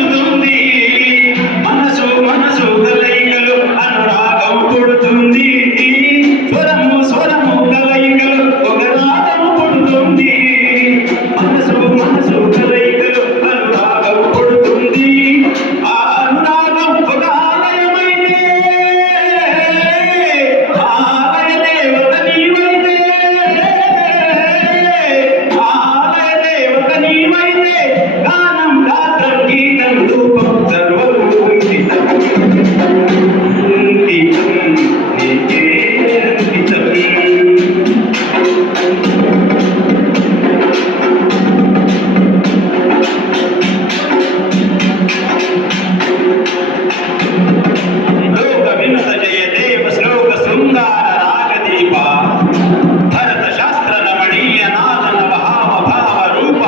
పుడుతుంది మనసు మనసు కలయికలు అనురాగం పుడుతుంది స్వరము స్వరము కలయికలు ఒక రాగం పుడుతుంది మనసు మనసు కలయికలు అనురాగం పుడుతుంది ఆ అనురాగం ఒక ఆలయమైతే ఆలయ దేవత నీవైతే ఆలయ దేవత నీవైతే గానం గాత్రం గీతం రూపం సర్వం అంకితం అంకితం నీకే అంకితం లోక వినుత జయ దేవ శ్లోక శృంగార రాగదీప భరత శాస్త్ర రమణీయ నాద నవహావ భావ రూప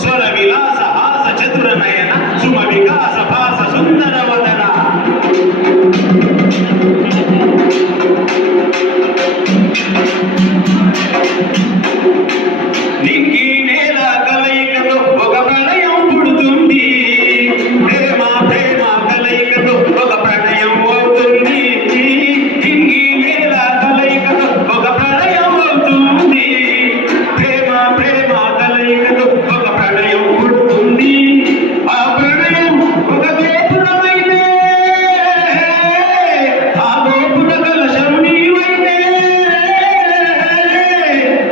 స్వర విలాస హాస చతుర నయన సుమ వికాస భాస సుందర వదన నింగి నేల కలయికతో ఒక ప్రళయం పుడుతుంది ప్రేమ ప్రేమ కలయికతో ఒక ప్రణయం అవుతుంది నింగి నేల కలయికతో ఒక ప్రళయం అవుతుంది ప్రేమ ప్రేమ కలయికతో ఒక ప్రణయం పుడుతుంది ఆ ప్రణయం ఒక గోపురమైతే ఆ గోపుర కలశం నీవైతే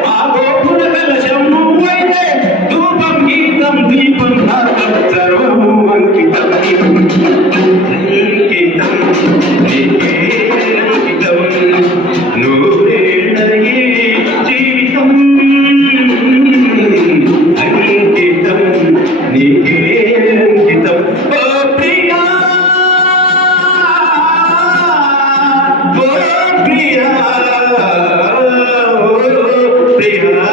ఆ గోపుర కలశం నువ్వైతే ధూపం గీతం దీపం భాగం సర్వము అంకితం అంకితం నీకే అంకితం నూరేళ్ళయే జీవితం అంకితం నీకే అంకితం ఓ ప్రియా ఓ ప్రియా ఓ ప్రియా